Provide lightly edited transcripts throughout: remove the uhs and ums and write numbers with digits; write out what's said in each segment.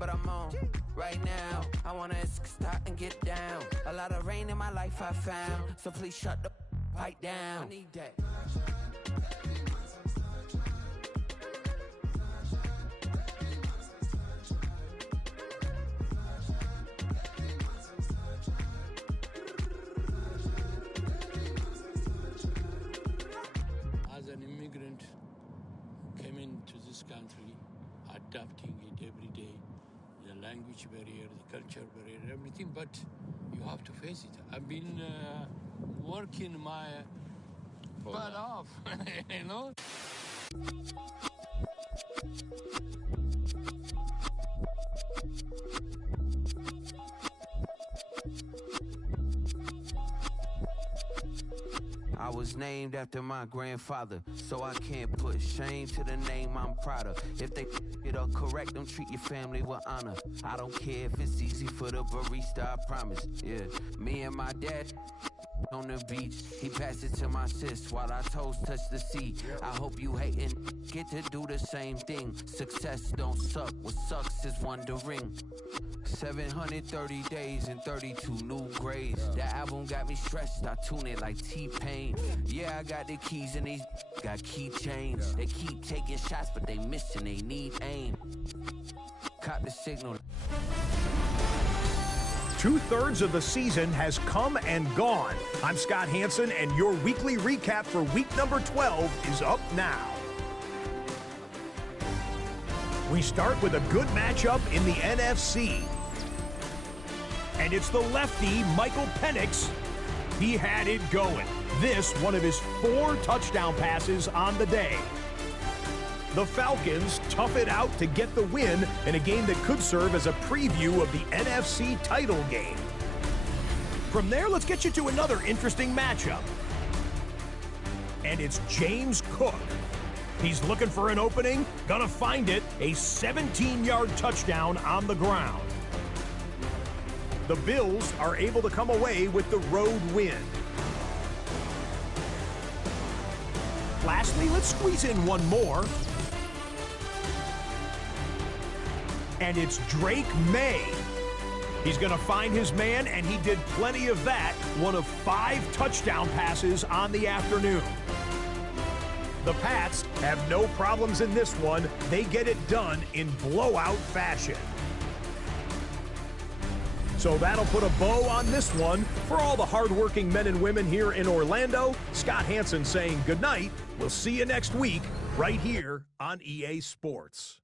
but I'm on right now. I wanna stop and get down. A lot of rain in my life I found, so please shut the pipe down. I need that. As an immigrant who came into this country, adapting it every day, the language barrier, the culture barrier, everything, but you have to face it. I've been working my butt off, you know? I was named after my grandfather, so I can't put shame to the name I'm proud of. If they it up correct, don't treat your family with honor. I don't care if it's easy for the barista, I promise. Yeah, me and my dad on the beach, he passed it to my sis while our toes touch the sea. I hope you hatin' get to do the same thing. Success don't suck, what sucks is wondering. 730 days and 32 new grades. That album got me stressed, I tune it like T-Pain. Yeah, I got the keys and these got keychains. They keep taking shots, but they missing, they need aim. Caught the signal. 2/3 of the season has come and gone. I'm Scott Hanson, and your weekly recap for week number 12 is up now. We start with a good matchup in the NFC. And it's the lefty, Michael Penix. He had it going. This, one of his 4 touchdown passes on the day. The Falcons tough it out to get the win in a game that could serve as a preview of the NFC title game. From there, let's get you to another interesting matchup. And it's James Cook. He's looking for an opening, gonna find it, a 17-yard touchdown on the ground. The Bills are able to come away with the road win. Lastly, let's squeeze in one more. And it's Drake May. He's gonna find his man, and he did plenty of that. One of 5 touchdown passes on the afternoon. The Pats have no problems in this one. They get it done in blowout fashion. So that'll put a bow on this one. For all the hardworking men and women here in Orlando, Scott Hanson saying goodnight. We'll see you next week right here on EA Sports.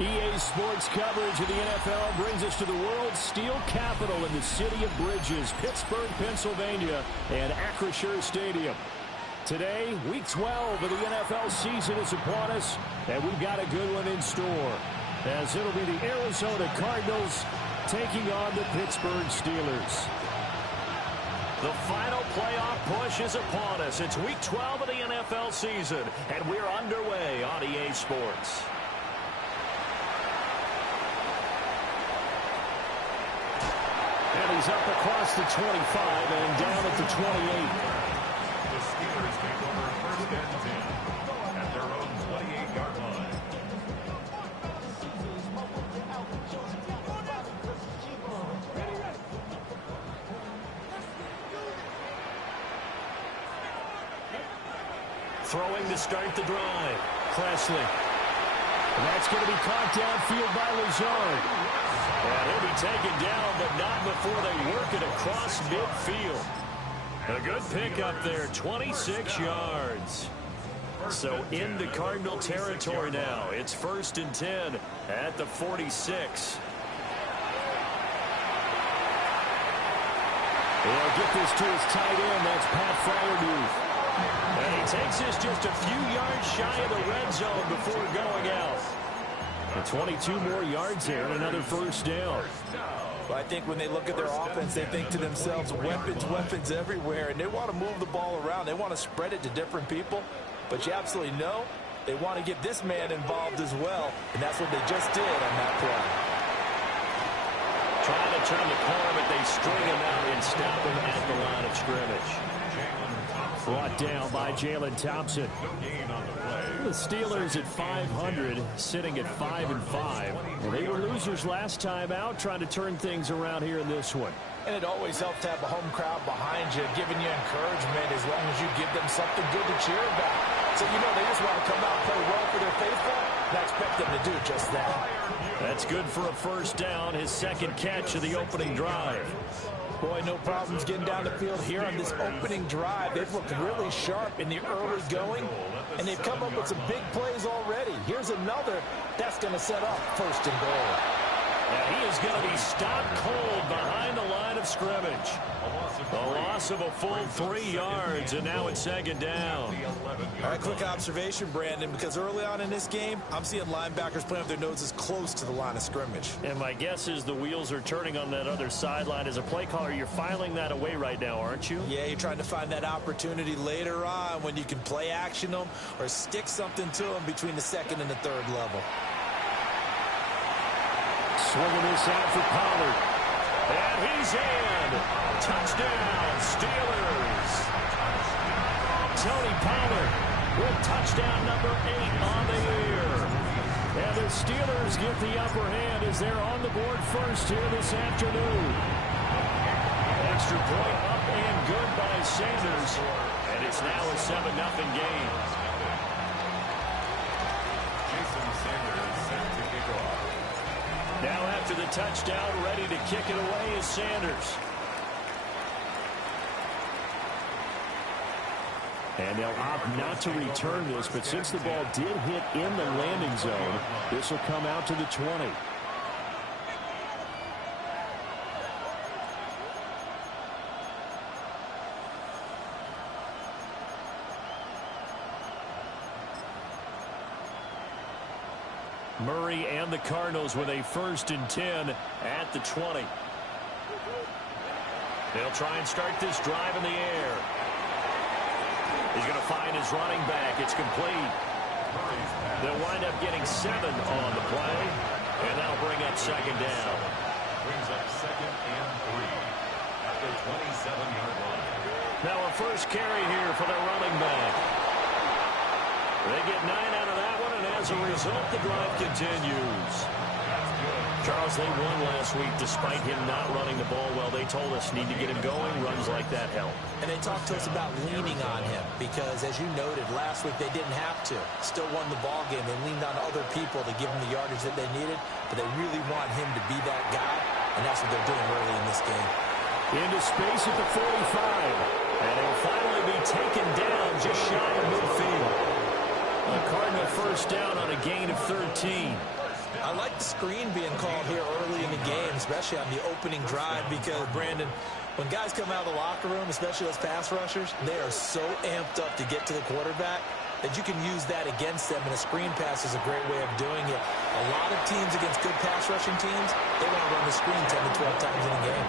EA Sports coverage of the NFL brings us to the world's steel capital in the city of Bridges, Pittsburgh, Pennsylvania, and Acrisure Stadium. Today, Week 12 of the NFL season is upon us, and we've got a good one in store, as it'll be the Arizona Cardinals taking on the Pittsburgh Steelers. The final playoff push is upon us. It's Week 12 of the NFL season, and we're underway on EA Sports. And he's up across the 25 and down at the 28. The Steelers take over first and 10 at their own 28-yard line. Throwing to start the drive. Presley. And that's going to be caught downfield by Lazard. And he'll be taken down, but not before they work it across midfield. A good pickup there, 26 yards. So into Cardinal territory now. It's 1st and 10 at the 46. They'll get this to his tight end. That's Pat Freiermuth. And he takes this just a few yards shy of the red zone before going out. And 22 more yards there and another first down. Well, I think when they look at their offense, they think to themselves, weapons everywhere, and they want to move the ball around. They want to spread it to different people, but you absolutely know they want to get this man involved as well, and that's what they just did on that play. Trying to turn the corner, but they string him out and stop him at the line of scrimmage. Brought down by Jalen Thompson. The Steelers at 500, sitting at 5-5. Well, they were losers last time out, trying to turn things around here in this one. And it always helps to have a home crowd behind you, giving you encouragement as long as you give them something good to cheer about. So, you know, they just want to come out and play well for their faithful, and I expect them to do just that. That's good for a first down, his second catch of the opening drive. Boy, no problems getting down the field here on this opening drive. They've looked really sharp in the early going, and they've come up with some big plays already. Here's another that's going to set up 1st and goal. And he is going to be stopped cold behind the line of scrimmage. A loss of a full 3 yards, and now it's 2nd down. All right, quick observation, Brandon, because early on in this game, I'm seeing linebackers playing with their noses close to the line of scrimmage. And my guess is the wheels are turning on that other sideline. As a play caller, you're filing that away right now, aren't you? Yeah, you're trying to find that opportunity later on when you can play action them or stick something to them between the 2nd and the 3rd level. Swinging this out for Pollard. And he's in. Touchdown, Steelers. Tony Pollard with touchdown number 8 on the year. And the Steelers get the upper hand as they're on the board first here this afternoon. Extra point up and good by Sanders. And it's now a 7-0 game. Jason Sanders set to kick off. Now after the touchdown, ready to kick it away is Sanders. And they'll opt not to return this, but since the ball did hit in the landing zone, this will come out to the 20. Murray and the Cardinals with a 1st and 10 at the 20. They'll try and start this drive in the air. He's going to find his running back. It's complete. They'll wind up getting 7 on the play, and that'll bring up 2nd down. Brings up 2nd and 3 at the 27-yard line. Now a first carry here for their running back. They get 9 out of that one, and as a result, the drive continues. Charles, they won last week despite him not running the ball well. They told us need to get him going. Runs like that help. And they talked to us about leaning on him because, as you noted, last week they didn't have to. Still won the ball game. They leaned on other people to give them the yardage that they needed, but they really want him to be that guy, and that's what they're doing early in this game. Into space at the 45, and he'll finally be taken down just shy of midfield. A Cardinal first down on a gain of 13. I like the screen being called here early in the game, especially on the opening drive, because, Brandon, when guys come out of the locker room, especially those pass rushers, they are so amped up to get to the quarterback that you can use that against them, and a screen pass is a great way of doing it. A lot of teams against good pass rushing teams, they want to run the screen 10 to 12 times in a game.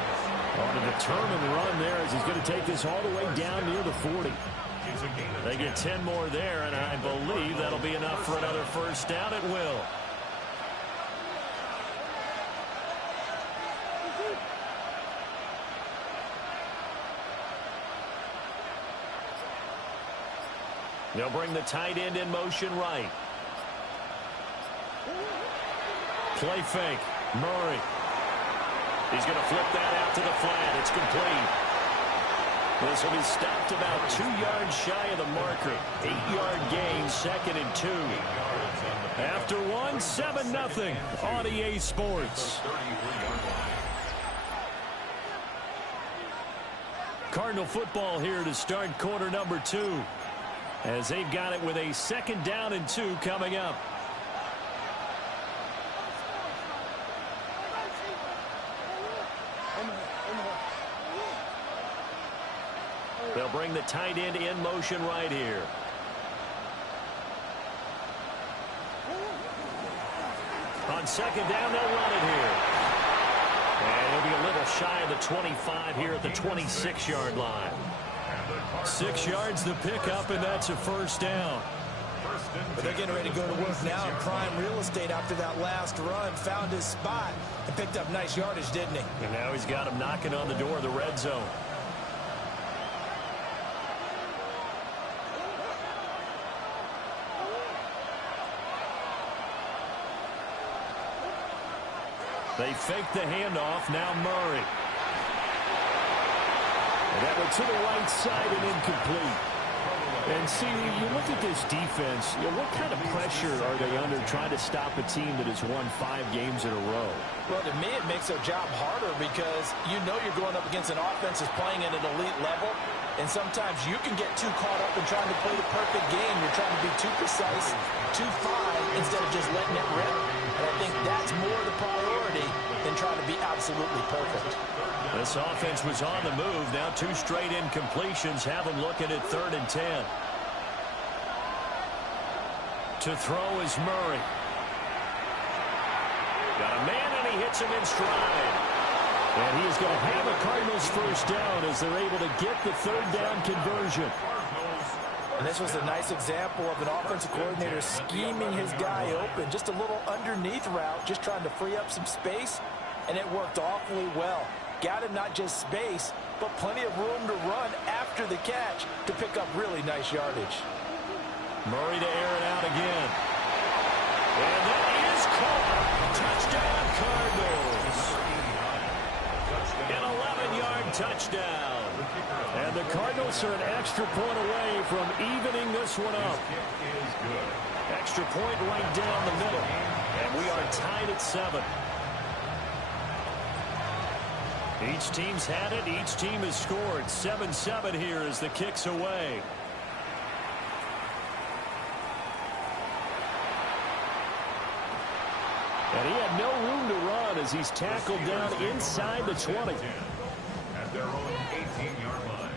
On a determined run there as he's going to take this all the way down near the 40. They get 10 more there, and I believe that'll be enough for another first down. It will. They'll bring the tight end in motion right. Play fake. Murray. He's going to flip that out to the flat. It's complete. This will be stopped about 2 yards shy of the marker. 8-yard gain, 2nd and 2. After one, 7-0 on EA Sports. Cardinal football here to start quarter number 2. As they've got it with a 2nd down and 2 coming up. They'll bring the tight end in motion right here. On 2nd down, they'll run it here. And he'll be a little shy of the 25 here at the 26-yard line. 6 yards the pickup, and that's a first down. But they're getting ready to go to work now in prime real estate after that last run. Found his spot and picked up nice yardage, didn't he? And now he's got him knocking on the door of the red zone. They fake the handoff. Now Murray. And that went to the right side and incomplete. And see, you look at this defense, what kind of pressure are they under trying to stop a team that has won 5 games in a row? Well, to me, it makes their job harder because you know you're going up against an offense that's playing at an elite level. And sometimes you can get too caught up in trying to play the perfect game. You're trying to be too precise, too fine, instead of just letting it rip. And I think that's more the priority than trying to be absolutely perfect. This offense was on the move. Now 2 straight incompletions have them looking at 3rd and 10. To throw is Murray. Got a man, and he hits him in stride. And he is going to have a Cardinals first down as they're able to get the 3rd down conversion. And this was a nice example of an offensive coordinator scheming his guy open. Just a little underneath route, just trying to free up some space, and it worked awfully well. Got him not just space, but plenty of room to run after the catch to pick up really nice yardage. Murray to air it out again. And that is caught. Touchdown, Cardinals. An 11-yard touchdown. And the Cardinals are an extra point away from evening this one up. Extra point right down the middle. And we are tied at 7. Each team's had it. Each team has scored. 7-7 here as the kick's away. And he had no room to run as he's tackled down inside the 20. At their own 18-yard line.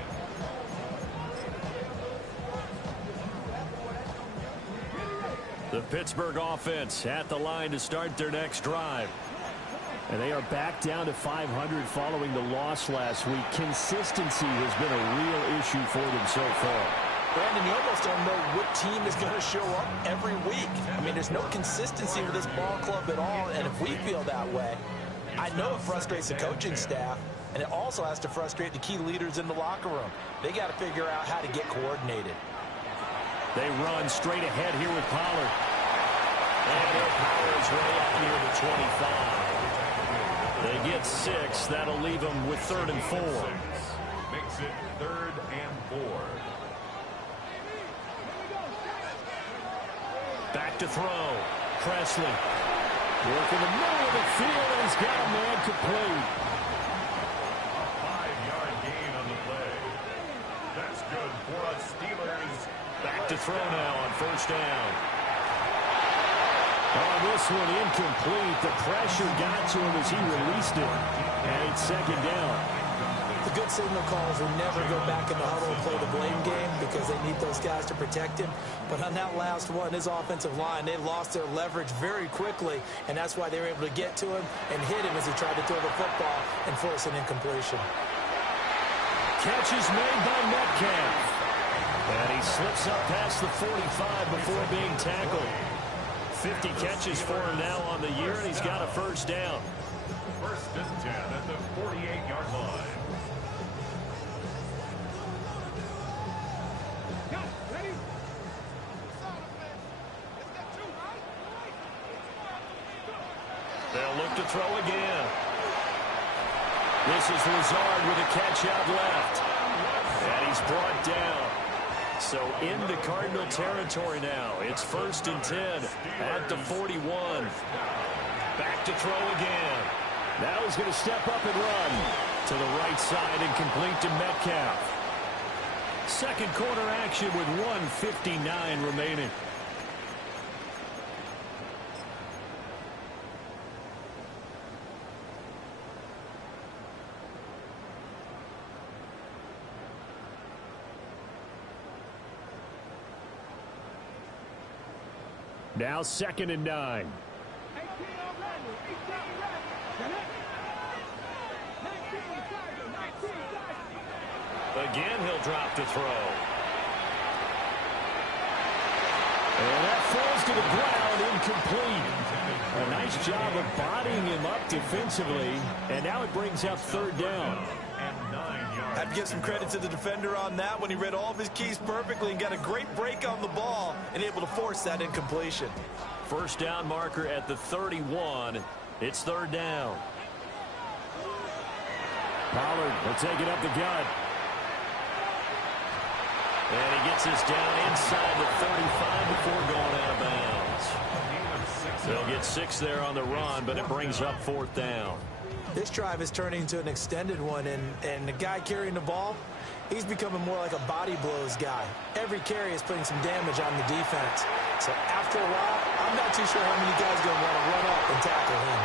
The Pittsburgh offense at the line to start their next drive. And they are back down to 500 following the loss last week. Consistency has been a real issue for them so far. Brandon, you almost don't know what team is going to show up every week. I mean, there's no consistency with this ball club at all, and if we feel that way, I know it frustrates the coaching staff, and it also has to frustrate the key leaders in the locker room. They got to figure out how to get coordinated. They run straight ahead here with Pollard. And their power is way up near the 25. They get 6. That'll leave them with 3rd and 4. Makes it 3rd and 4. Back to throw. Presley. Work in the middle of the field, and he's got a man complete. A 5-yard gain on the play. That's good for us Steelers. Back to throw now on first down. On this one, incomplete. The pressure got to him as he released it. And it's second down. The good signal calls will never go back in the huddle and play the blame game because they need those guys to protect him. But on that last one, his offensive line, they lost their leverage very quickly, and that's why they were able to get to him and hit him as he tried to throw the football and force an incompletion. Catch is made by Metcalf. And he slips up past the 45 before being tackled. 50 catches for him now on the year, and he's got a first down. First and 10 at the 48-yard line. They'll look to throw again. This is Lazard with a catch out left. And he's brought down. So into Cardinal territory now. It's first and 10 at the 41. Back to throw again. Now he's going to step up and run to the right side and complete to Metcalf. Second quarter action with 1:59 remaining. Now second and 9. Again, he'll drop to throw. And that falls to the ground, incomplete. A nice job of bodying him up defensively, and now it brings up third down. I have to give some credit to the defender on that when he read all of his keys perfectly and got a great break on the ball and able to force that incompletion. First down marker at the 31. It's third down. Pollard will take it up the gut. And he gets this down inside the 35 before going out of bounds. They'll get 6 there on the run, but it brings up fourth down. This drive is turning into an extended one, and the guy carrying the ball, he's becoming more like a body blows guy. Every carry is putting some damage on the defense. So after a while, I'm not too sure how many guys are going to want to run up and tackle him.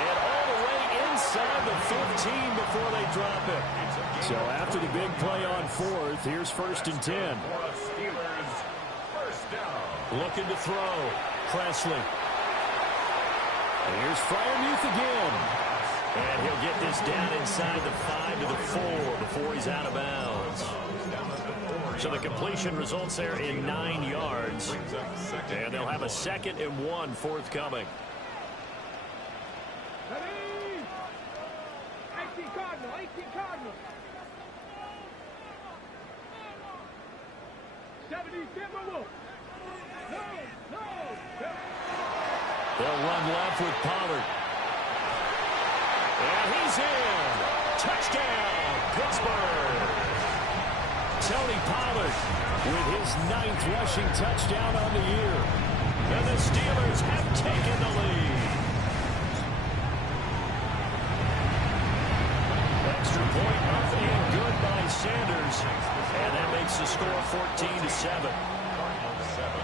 And all the way inside the 15 before they drop it. So after the big play on fourth, here's first and 10. Looking to throw. Presley. And here's Freiermuth again. And he'll get this down inside the 5 to the 4 before he's out of bounds. So the completion results there in 9 yards. And they'll have a 2nd and 1 forthcoming. 18 Cardinal. 70 Timberwolves. No. They'll run left with Pollard. And he's in. Touchdown, Pittsburgh. Tony Pollard with his 9th rushing touchdown on the year. And the Steelers have taken the lead. Extra point up and good by Sanders. And that makes the score 14-7. Cardinals 7.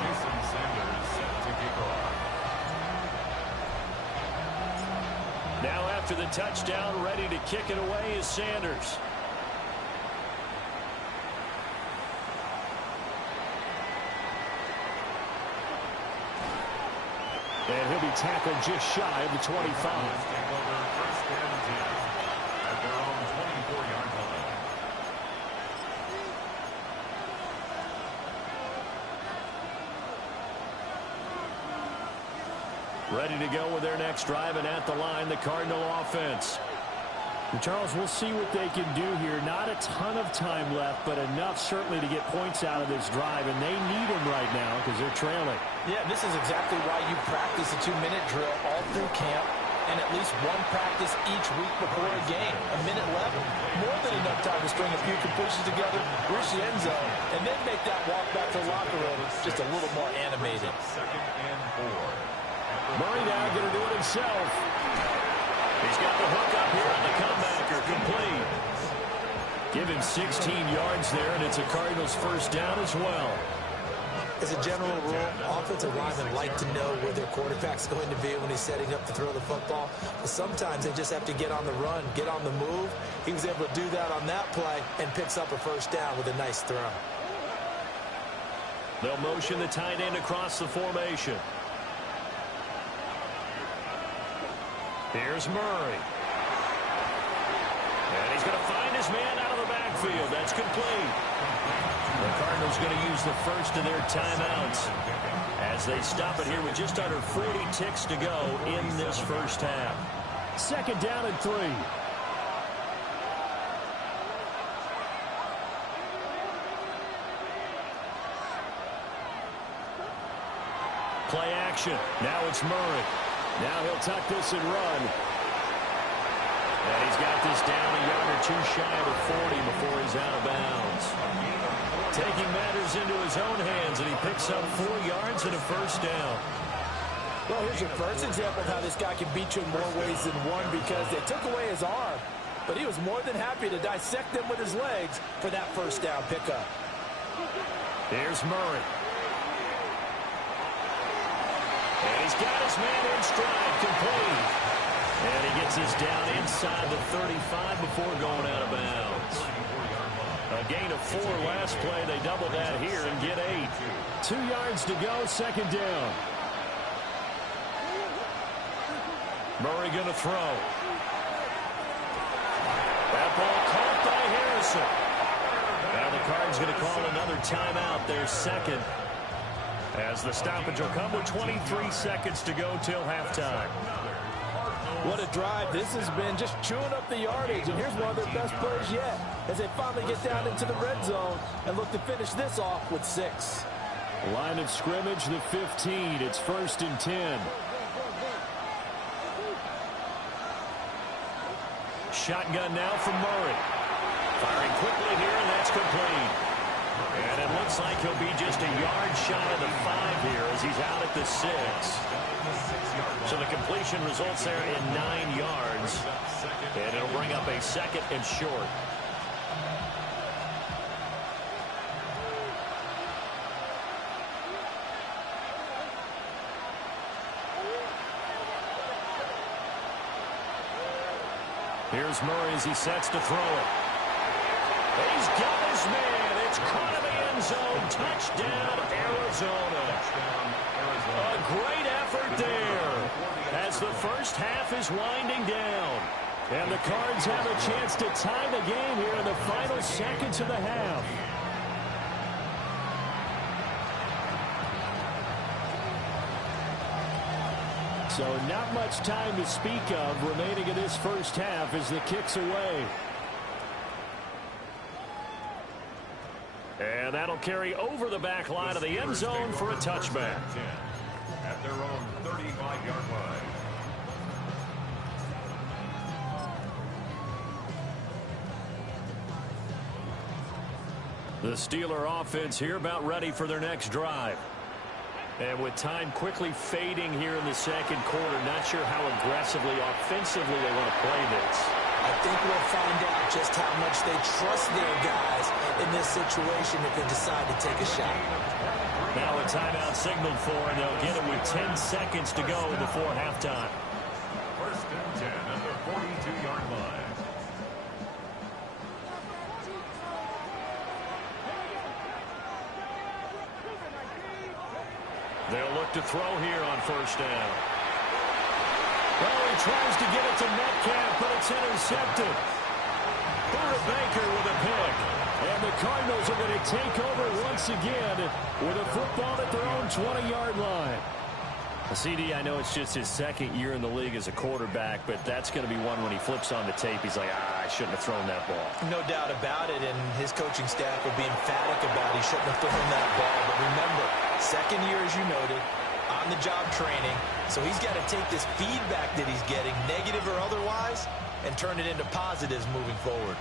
Jason Sanders set to kick off. Now after the touchdown, ready to kick it away is Sanders. And he'll be tackled just shy of the 25. Take over first and 10 at their own 24-yard line. Ready to go with their next drive, and at the line, the Cardinal offense. And Charles, we'll see what they can do here. Not a ton of time left, but enough certainly to get points out of this drive, and they need them right now because they're trailing. Yeah, this is exactly why you practice a 2-minute drill all through camp. and at least one practice each week before a game. A minute left, more than enough time to string a few completions together, reach the end zone, and then make that walk back to the locker room just a little more animated. Second and 4. Murray now going to do it himself. He's got the hook up here on the comebacker, complete. Give him 16 yards there, and it's a Cardinals first down as well. As a general rule, offensive linemen like to know where their quarterback's going to be when he's setting up to throw the football. But sometimes they just have to get on the run, get on the move. He was able to do that on that play and picks up a first down with a nice throw. They'll motion the tight end across the formation. Here's Murray. And he's going to find his man out of the backfield. That's complete. The Cardinals going to use the first of their timeouts as they stop it here with just under 40 ticks to go in this first half. Second down and 3. Play action. Now it's Murray. Now he'll tuck this and run. And he's got this down a yard or two shy of the 40 before he's out of bounds. Taking matters into his own hands, and he picks up 4 yards and a first down. Well, here's your first example of how this guy can beat you in more ways than one, because they took away his arm, but he was more than happy to dissect them with his legs for that first down pickup. Here's Murray. And he's got his man in stride, complete. And he gets this down inside the 35 before going out of bounds. A gain of 4 last play. They double that here and get 8. 2 yards to go, second down. Murray going to throw. That ball caught by Harrison. Now the Cards going to call another timeout, their second, as the stoppage will come with 23 seconds to go till halftime. What a drive this has been, just chewing up the yardage. And here's one of their best plays yet, as they finally get down into the red zone and look to finish this off with 6. Line of scrimmage, the 15. It's 1st and 10. Shotgun now from Murray. Firing quickly here, and that's complete. And it looks like he'll be just a yard shy of the 5 here as he's out at the 6. So the completion results there in 9 yards. And it'll bring up a second and short. Here's Murray as he sets to throw it. He's got his man. It's caught in the end zone. Touchdown, Arizona. A great effort there as the first half is winding down. And the Cards have a chance to tie the game here in the final seconds of the half. So not much time to speak of remaining in this first half as the kick's away. And that'll carry over the back line of the end zone for a touchback. At their own 35-yard line. The Steeler offense here about ready for their next drive. And with time quickly fading here in the second quarter, not sure how aggressively, offensively they want to play this. I think we'll find out just how much they trust their guys in this situation if they decide to take a shot. Now a timeout signaled for, and they'll get it with 10 seconds to go before halftime. 1st and 10 at the 42-yard line. They'll look to throw here on first down. Well, he tries to get it to Metcalf, but it's intercepted. Buda Baker with a pick. And the Cardinals are going to take over once again with a football at their own 20-yard line. CD, I know it's just his second year in the league as a quarterback, but that's going to be one when he flips on the tape. He's like, I shouldn't have thrown that ball. No doubt about it, and his coaching staff will be emphatic about he shouldn't have thrown that ball. But remember, second year, as you noted, on-the-job training. So he's got to take this feedback that he's getting, negative or otherwise, and turn it into positives moving forward.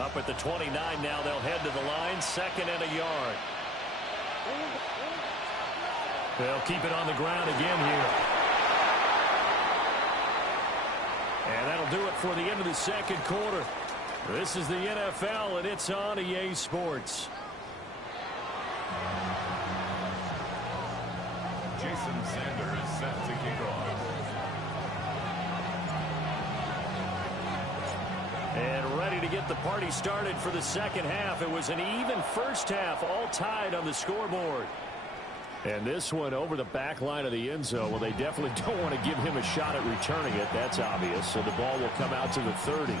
Up at the 29 now, they'll head to the line, 2nd and a yard. They'll keep it on the ground again here. And that'll do it for the end of the second quarter. This is the NFL, and it's on EA Sports. Jason Sanders is set to kick off. And ready to get the party started for the second half. It was an even first half, all tied on the scoreboard. And this one over the back line of the end zone. Well, they definitely don't want to give him a shot at returning it. That's obvious. So the ball will come out to the 30.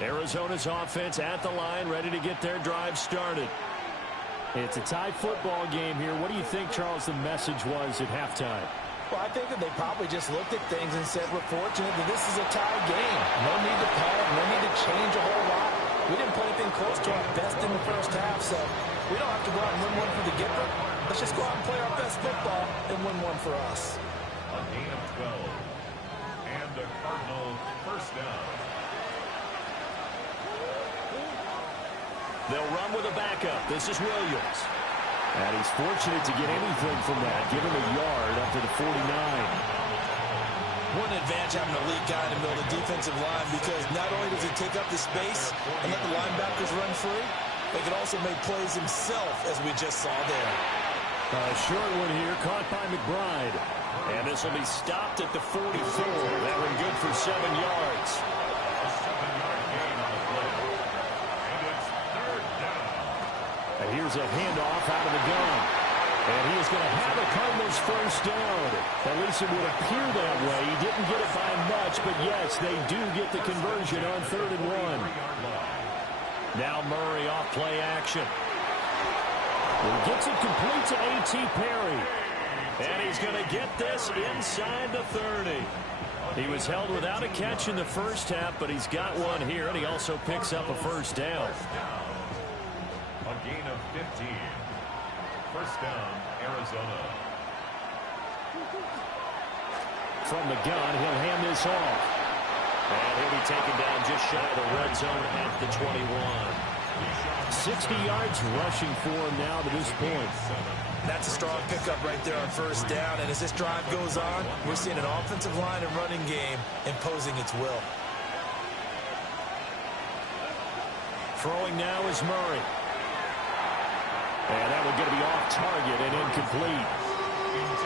Arizona's offense at the line, ready to get their drive started. It's a tie football game here. What do you think, Charles, the message was at halftime? Well, I think that they probably just looked at things and said, we're fortunate that this is a tie game. No need to panic, no need to change a whole lot. We didn't play anything close to our best in the first half, so we don't have to go out and win one for the Gipper. Let's just go out and play our best football and win one for us. A gain of 12. And the Cardinals first down. They'll run with a backup. This is Williams. And he's fortunate to get anything from that, give him a yard up to the 49. What an advantage having a lead guy in the middle of the defensive line, because not only does he take up the space and let the linebackers run free, but he can also make plays himself, as we just saw there. A short one here, caught by McBride. And this will be stopped at the 44. That one good for 7 yards. A 7-yard gain on the play. And it's third down. And here's a handoff out of the gun. And he is going to have a Cardinals first down. At least it would appear that way. He didn't get it by much, but yes, they do get the conversion on 3rd and 1. Now Murray off play action. He gets it complete to A.T. Perry. And he's going to get this inside the 30. He was held without a catch in the first half, but he's got one here, and he also picks up a first down. A gain of 15. First down, Arizona. From the gun, he'll hand this off. And he'll be taken down just shy of the red zone at the 21. 60 yards rushing for him now to this point. That's a strong pickup right there on first down. And as this drive goes on, we're seeing an offensive line and running game imposing its will. Throwing now is Murray. And that one going to be off target and incomplete.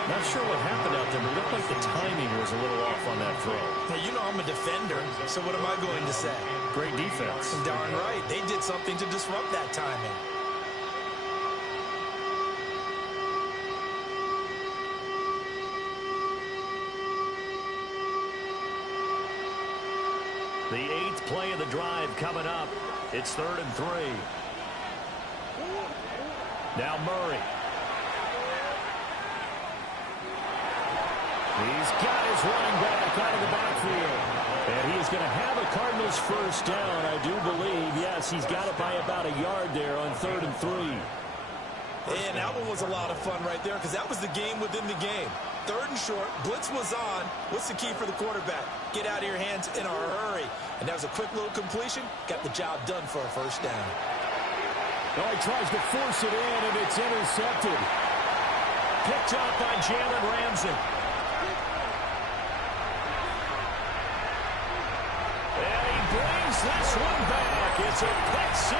Not sure what happened out there, but it looked like the timing was a little off on that throw. Now, you know I'm a defender, so what am I going to say? Great defense. Darn right. They did something to disrupt that timing. The 8th play of the drive coming up. It's 3rd and 3. Now Murray. He's got his running back out of the backfield. And he is going to have a Cardinals first down, I do believe. Yes, he's got it by about a yard there on 3rd and 3. And that one was a lot of fun right there, because that was the game within the game. 3rd and short, blitz was on. What's the key for the quarterback? Get out of your hands in a hurry. And that was a quick little completion. Got the job done for a first down. Oh, he tries to force it in, and it's intercepted. Picked up by Jalen Ramsey. And he brings this one back. It's a pick 6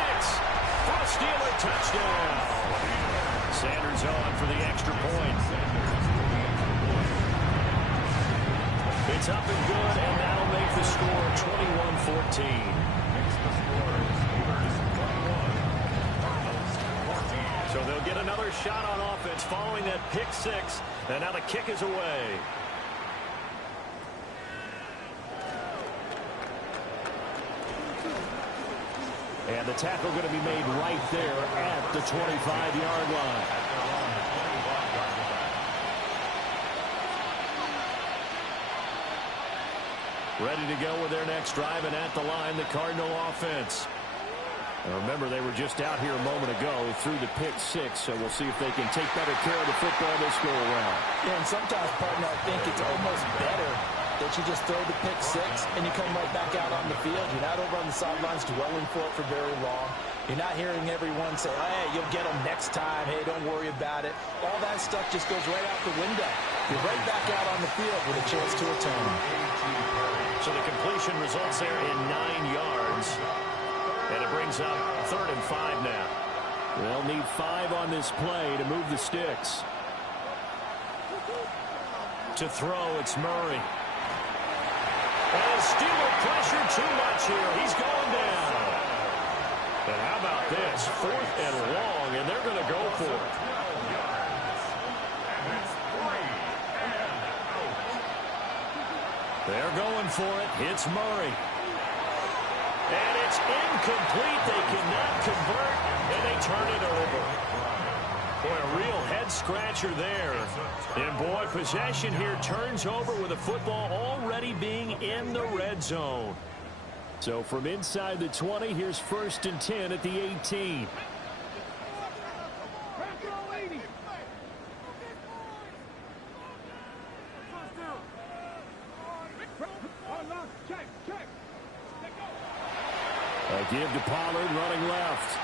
for a Steeler touchdown. Sanders on for the extra point. It's up and good, and that'll make the score 21-14. So they'll get another shot on offense following that pick 6, and now the kick is away. And the tackle going to be made right there at the 25-yard line. Ready to go with their next drive, and at the line, the Cardinal offense. Remember, they were just out here a moment ago through the pick six, so we'll see if they can take better care of the football this go-around. Yeah, and sometimes, partner, I think it's almost better that you just throw the pick six and you come right back out on the field. You're not over on the sidelines dwelling for it for very long. You're not hearing everyone say, hey, you'll get them next time. Hey, don't worry about it. All that stuff just goes right out the window. You're right back out on the field with a chance to return. So the completion results there in 9 yards. And it brings up 3rd and 5 now. They'll need 5 on this play to move the sticks. To throw, it's Murray. And Steeler pressure too much here. He's going down. And how about this? 4th and long, and they're going to go for it. They're going for it. It's Murray. And it's incomplete. They cannot convert, and they turn it over. Boy, a real head-scratcher there. And, boy, possession here turns over with the football already being in the red zone. So from inside the 20, here's 1st and 10 at the 18. A give to Pollard, running left.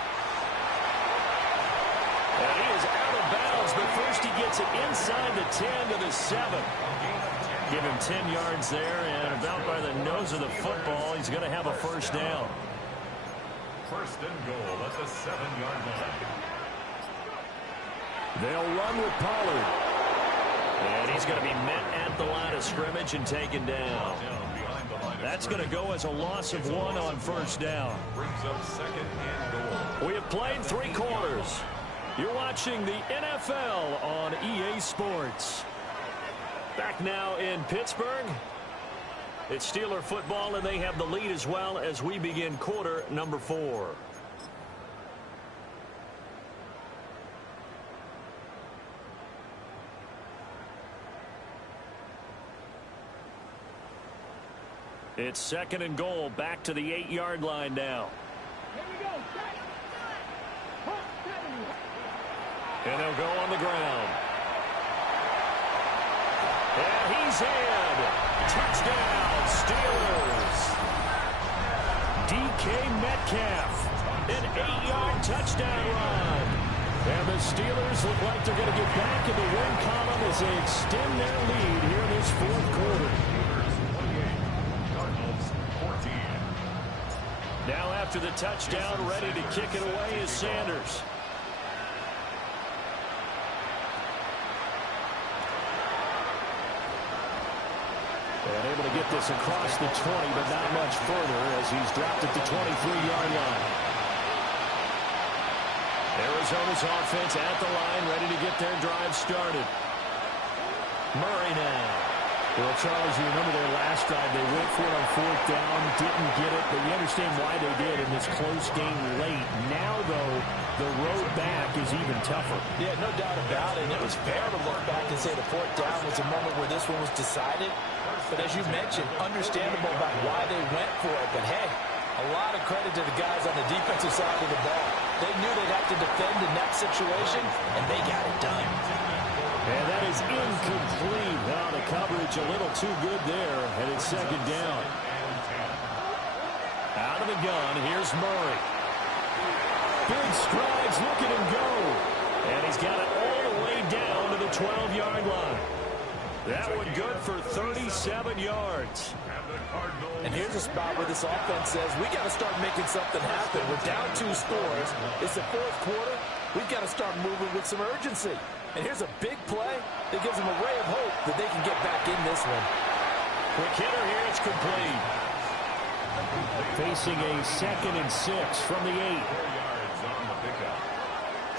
And he is out of bounds, but first he gets it inside the 10 to the 7. Give him 10 yards there, and about by the nose of the football, he's going to have a first down. 1st and goal at the 7-yard line. They'll run with Pollard. And he's going to be met at the line of scrimmage and taken down. That's going to go as a loss of 1 on first down. Brings up 2nd and goal. We have played 3 quarters. You're watching the NFL on EA Sports. Back now in Pittsburgh. It's Steeler football, and they have the lead as well as we begin quarter number 4. It's 2nd and goal, back to the 8-yard line now. Here we go. And they'll go on the ground. And he's in. Touchdown, Steelers. DK Metcalf, an 8-yard touchdown run. And the Steelers look like they're going to get back in the win column as they extend their lead here in this 4th quarter. Now after the touchdown, ready to kick it away is Sanders. And able to get this across the 20, but not much further as he's dropped at the 23-yard line. Arizona's offense at the line, ready to get their drive started. Murray now. Well, Charles, you remember their last drive. They went for it on 4th down, didn't get it, but you understand why they did in this close game late. Now, though, the road back is even tougher. Yeah, no doubt about it. And it was fair to look back and say the 4th down was a moment where this one was decided. But as you mentioned, understandable about why they went for it. But, hey, a lot of credit to the guys on the defensive side of the ball. They knew they'd have to defend in that situation, and they got it done. And that is incomplete. Well, the coverage a little too good there, and it's 2nd down. Out of the gun, here's Murray. Big strides, look at him go. And he's got it all the way down to the 12-yard line. That one good for 37 yards. And here's a spot where this offense says, we got to start making something happen. We're down 2 scores. It's the 4th quarter. We've got to start moving with some urgency. And here's a big play that gives them a ray of hope that they can get back in this one. Quick hitter here, it's complete. Facing a 2nd and 6 from the 8. 4 yards on the pickup.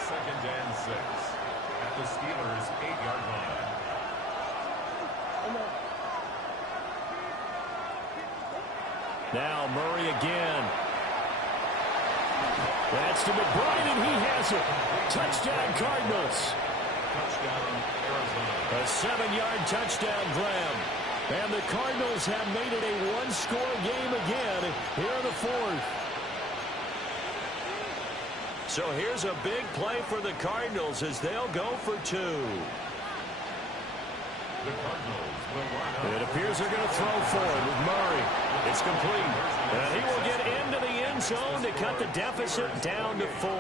2nd and 6 at the Steelers' 8-yard line. Now Murray again. That's to McBride, and he has it. Touchdown, Cardinals. Touchdown, Arizona. A 7-yard touchdown grab. And the Cardinals have made it a 1-score game again here in the 4th. So here's a big play for the Cardinals as they'll go for 2. It appears they're going to throw for it with Murray. It's complete. And he will get into the end zone to cut the deficit down to 4.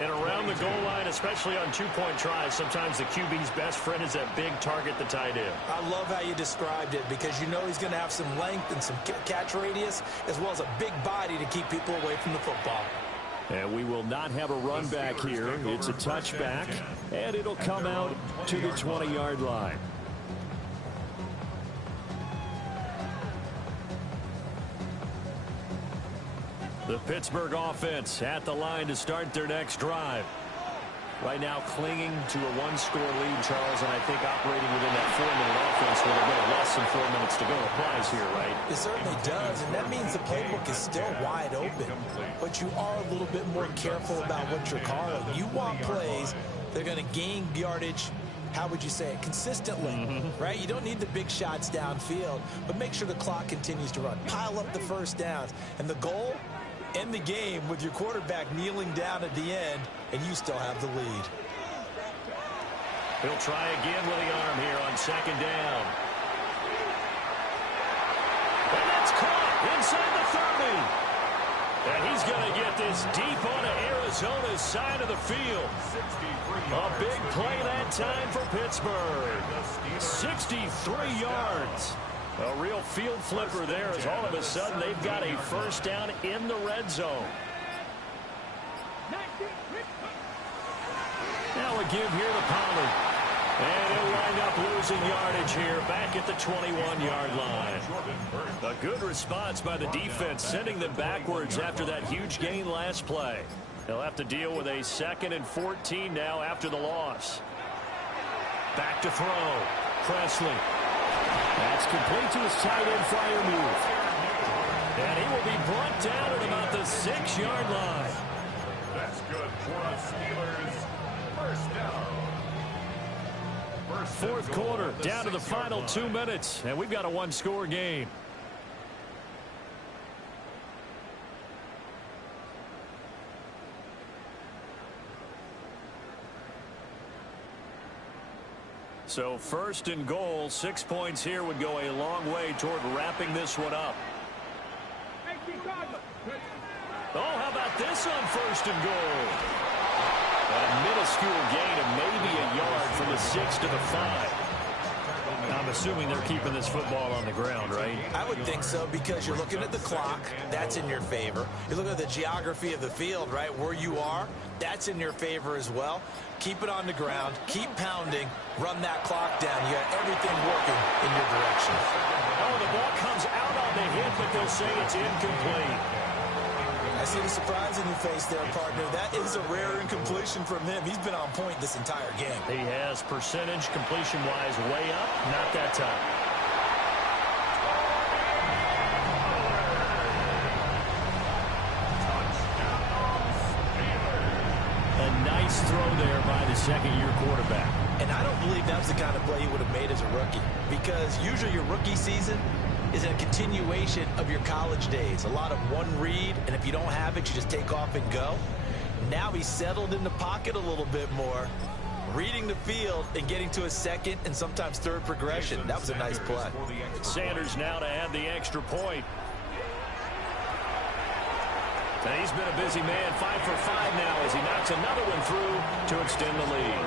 And around the goal line, especially on two-point tries, sometimes the QB's best friend is that big target, the tight end. I love how you described it because you know he's going to have some length and some catch radius as well as a big body to keep people away from the football. And we will not have a run back here. It's a touchback, and it'll come out to the 20-yard line. The Pittsburgh offense at the line to start their next drive. Right now clinging to a one-score lead, Charles, and I think operating within that 4-minute offense with a little less than 4 minutes to go applies here, right? It certainly does, and that means the playbook is still wide open. But you are a little bit more careful about what you're calling. You want plays that are going to gain yardage, how would you say it, consistently, right? You don't need the big shots downfield, but make sure the clock continues to run. Pile up the first downs. And the goal? End the game with your quarterback kneeling down at the end, and you still have the lead. He'll try again with the arm here on second down. And that's caught inside the 30. And he's going to get this deep onto Arizona's side of the field. A big play that time for Pittsburgh. 63 yards. A real field flipper there as all of a sudden they've got a first down in the red zone. Now a give here to Pollard. And he'll wind up losing yardage here back at the 21-yard line. A good response by the defense, sending them backwards after that huge gain last play. They'll have to deal with a 2nd and 14 now after the loss. Back to throw. Presley. That's complete to his tight end Freiermuth. And he will be brought down at about the 6-yard line. That's good for the Steelers. First down. Fourth quarter, down to the final 2 minutes, and we've got a one-score game. So first and goal, 6 points here would go a long way toward wrapping this one up. Oh, how about this on first and goal? A minuscule gain of maybe a yard from the 6 to the 5. I'm assuming they're keeping this football on the ground, right? I would think so because you're looking at the clock. That's in your favor. You look at the geography of the field, right, where you are. That's in your favor as well. Keep it on the ground. Keep pounding. Run that clock down. You got everything working in your direction. Oh, the ball comes out on the hit, but they'll say it's incomplete. I see the surprise in your face there, partner. That is a rare incompletion from him. He's been on point this entire game. He has percentage completion-wise way up. Not that time. A nice throw there by the second-year quarterback. And I don't believe that was the kind of play he would have made as a rookie because usually your rookie season is a continuation of your college days. A lot of one read, and if you don't have it, you just take off and go. Now he's settled in the pocket a little bit more, reading the field and getting to a second and sometimes third progression. That was a nice play. Sanders now to add the extra point. And he's been a busy man, 5 for 5 now as he knocks another one through to extend the lead.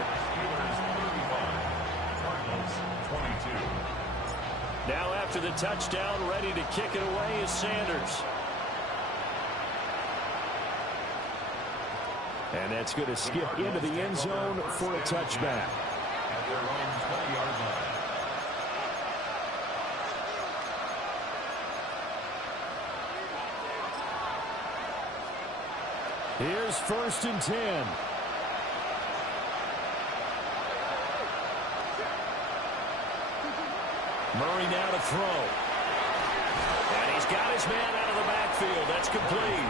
Now after the touchdown, ready to kick it away is Sanders. And that's going to skip into the end zone for a touchback. At their own 20-yard line. Here's 1st and 10. Murray now to throw. And he's got his man out of the backfield. That's complete.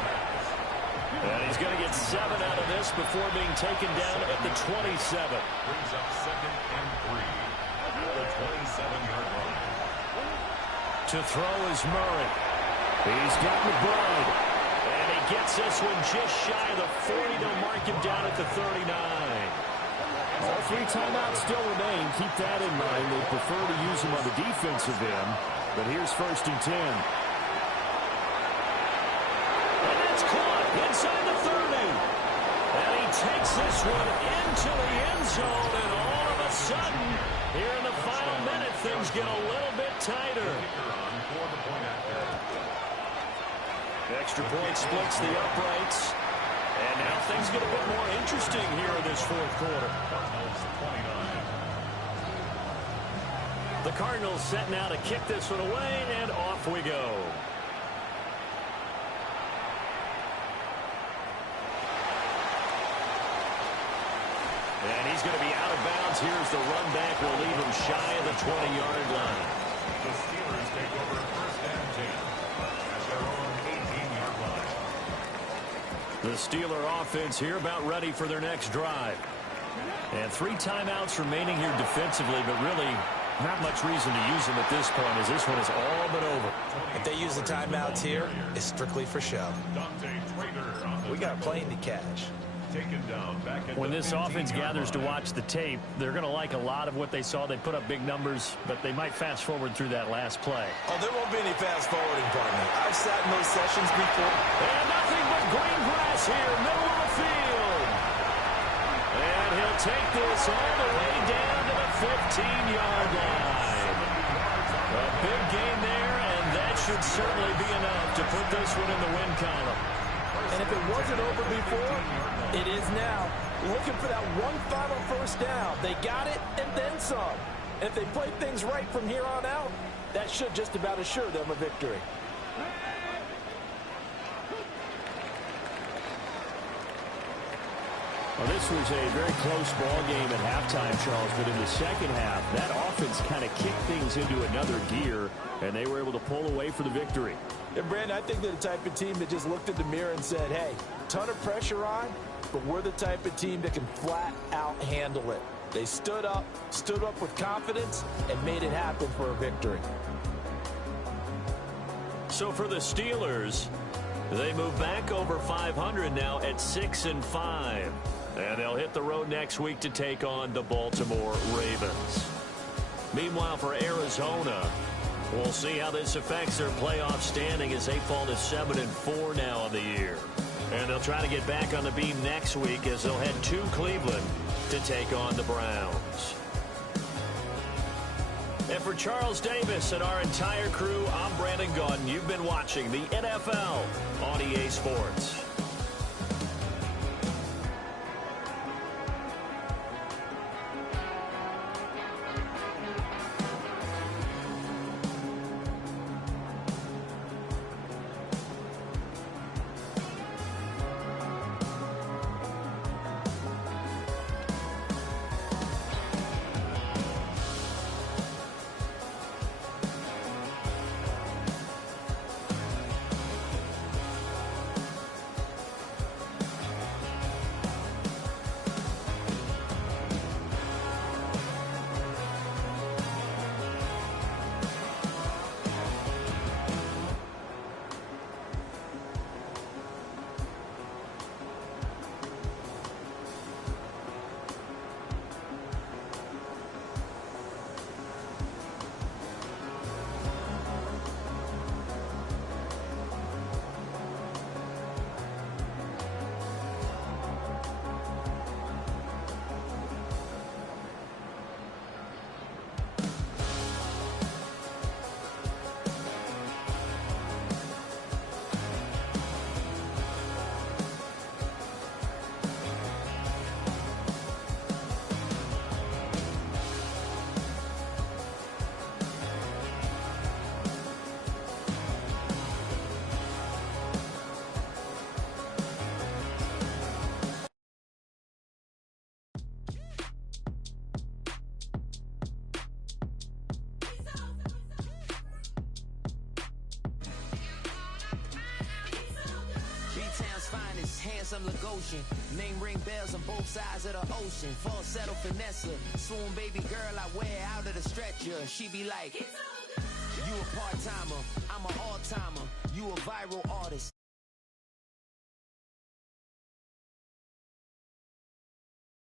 And he's going to get 7 out of this before being taken down at the 27. Brings up 2nd and 3 at the 27-yard line. To throw is Murray. He's got McBride. And he gets this one just shy of the 40. They'll mark him down at the 39. All 3 timeouts still remain. Keep that in mind. They prefer to use him on the defensive end. But here's 1st and 10. And it's caught inside the 30. And he takes this one into the end zone. And all of a sudden, here in the final minute, things get a little bit tighter. Extra point splits the uprights. And now things get a bit more interesting here in this 4th quarter. The Cardinals set now to kick this one away, and off we go. And he's going to be out of bounds. Here's the run back. Will leave him shy of the 20-yard line. The Steelers take over 1st and 10 at their own 18-yard line. The Steeler offense here about ready for their next drive. And 3 timeouts remaining here defensively, but really not much reason to use them at this point as this one is all but over. If they use the timeouts here, it's strictly for show. We got a plane to catch. When this offense gathers to watch the tape, they're going to like a lot of what they saw. They put up big numbers, but they might fast forward through that last play. Oh, there won't be any fast forwarding, partner. I've sat in those sessions before. And nothing but green grass here, middle of the field. And he'll take this all the way down to the 15-yard line. A big gain there, and that should certainly be enough to put this one in the win column. And if it wasn't over before, it is now. Looking for that one final 1st down. They got it and then some. And if they play things right from here on out, that should just about assure them a victory. Well, this was a very close ball game at halftime, Charles, but in the second half, that offense kind of kicked things into another gear, and they were able to pull away for the victory. And, Brandon, I think they're the type of team that just looked in the mirror and said, hey, ton of pressure on, but we're the type of team that can flat out handle it. They stood up with confidence, and made it happen for a victory. So for the Steelers, they move back over 500 now at 6-5. And they'll hit the road next week to take on the Baltimore Ravens. Meanwhile, for Arizona, we'll see how this affects their playoff standing as they fall to 7-4 now on the year. And they'll try to get back on the beam next week as they'll head to Cleveland to take on the Browns. And for Charles Davis and our entire crew, I'm Brandon Gaudin. You've been watching the NFL on EA Sports. Handsome Lagosian, name ring bells on both sides of the ocean. Falsetto finesse, swoon baby girl I wear out of the stretcher. She be like, you a part-timer, I'm an all-timer. You a viral artist,